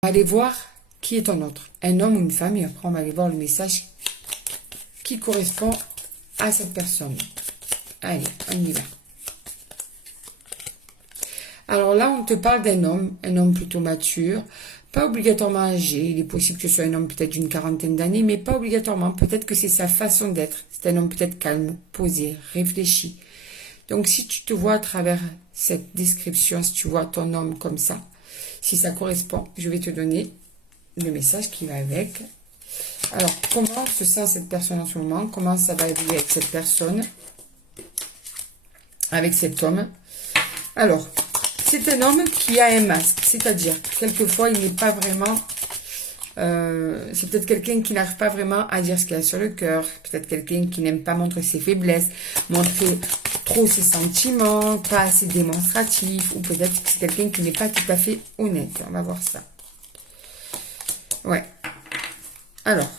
On va aller voir qui est ton autre, un homme ou une femme, et après on va aller voir le message qui correspond à cette personne. Allez, on y va. Alors là, on te parle d'un homme plutôt mature, pas obligatoirement âgé. Il est possible que ce soit un homme peut-être d'une quarantaine d'années, mais pas obligatoirement. Peut-être que c'est sa façon d'être. C'est un homme peut-être calme, posé, réfléchi. Donc si tu te vois à travers cette description, si tu vois ton homme comme ça, si ça correspond, je vais te donner le message qui va avec. Alors, comment se sent cette personne en ce moment? Comment ça va évoluer avec cette personne? Avec cet homme? Alors, c'est un homme qui a un masque. C'est-à-dire, quelquefois, il n'est pas vraiment... c'est peut-être quelqu'un qui n'arrive pas vraiment à dire ce qu'il a sur le cœur. Peut-être quelqu'un qui n'aime pas montrer ses faiblesses, montrer trop ses sentiments, pas assez démonstratif. Ou peut-être que c'est quelqu'un qui n'est pas tout à fait honnête. On va voir ça. Ouais. Alors,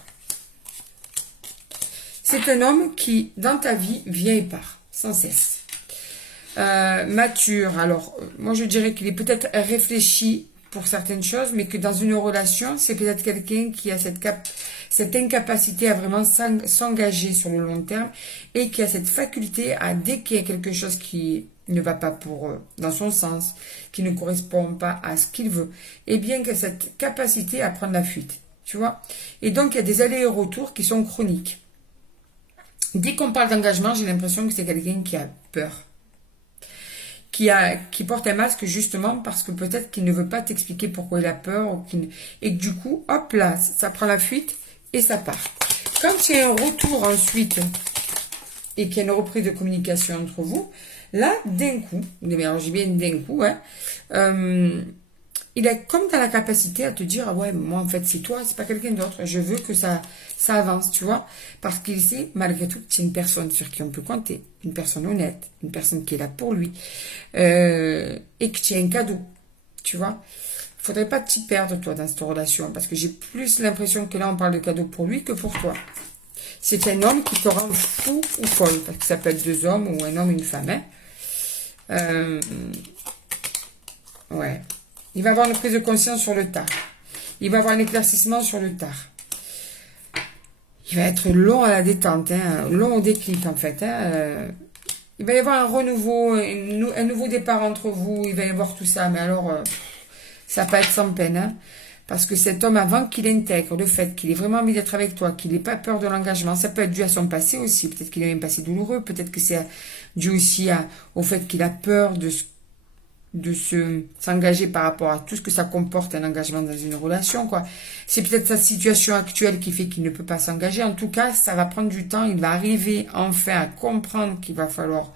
c'est un homme qui, dans ta vie, vient et part, sans cesse. Mature, alors, moi je dirais qu'il est peut-être réfléchi pour certaines choses, mais que dans une relation, c'est peut-être quelqu'un qui a cette incapacité à vraiment s'engager sur le long terme et qui a cette faculté à, dès qu'il y a quelque chose qui ne va pas dans son sens, qui ne correspond pas à ce qu'il veut, et bien que cette capacité à prendre la fuite. Tu vois? Et donc, il y a des allers et retours qui sont chroniques. Dès qu'on parle d'engagement, j'ai l'impression que c'est quelqu'un qui a peur. Qui porte un masque justement parce que peut-être qu'il ne veut pas t'expliquer pourquoi il a peur et que du coup, hop là, ça prend la fuite et ça part. Quand il y a un retour ensuite et qu'il y a une reprise de communication entre vous, là, d'un coup, alors j'ai bien d'un coup, hein, il est comme dans la capacité à te dire, ah ouais, moi en fait c'est toi, c'est pas quelqu'un d'autre, je veux que ça avance, tu vois, parce qu'il sait malgré tout que c'est une personne sur qui on peut compter, une personne honnête, une personne qui est là pour lui, et que tu as un cadeau, tu vois. Faudrait pas t'y perdre toi dans cette relation, parce que j'ai plus l'impression que là on parle de cadeau pour lui que pour toi. C'est un homme qui te rend fou ou folle, parce que ça peut être deux hommes ou un homme, une femme, hein. Ouais. Il va avoir une prise de conscience sur le tard. Il va avoir un éclaircissement sur le tard. Il va être long à la détente, hein, long au déclic en fait. Hein. Il va y avoir un renouveau, un nouveau départ entre vous. Il va y avoir tout ça. Mais alors, ça va pas être sans peine. Hein, parce que cet homme, avant qu'il intègre le fait qu'il ait vraiment envie d'être avec toi, qu'il n'ait pas peur de l'engagement, ça peut être dû à son passé aussi. Peut-être qu'il a un passé douloureux. Peut-être que c'est dû aussi au fait qu'il a peur de s'engager par rapport à tout ce que ça comporte un engagement dans une relation, quoi. C'est peut-être sa situation actuelle qui fait qu'il ne peut pas s'engager. En tout cas, ça va prendre du temps. Il va arriver enfin à comprendre qu'il va falloir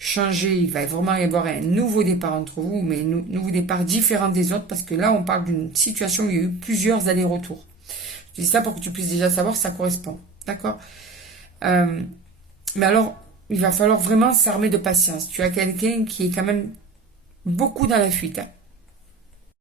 changer. Il va vraiment y avoir un nouveau départ entre vous, mais un nouveau départ différent des autres, parce que là, on parle d'une situation où il y a eu plusieurs allers-retours. Je dis ça pour que tu puisses déjà savoir si ça correspond. D'accord? Mais alors, il va falloir vraiment s'armer de patience. Tu as quelqu'un qui est quand même beaucoup dans la fuite. Hein.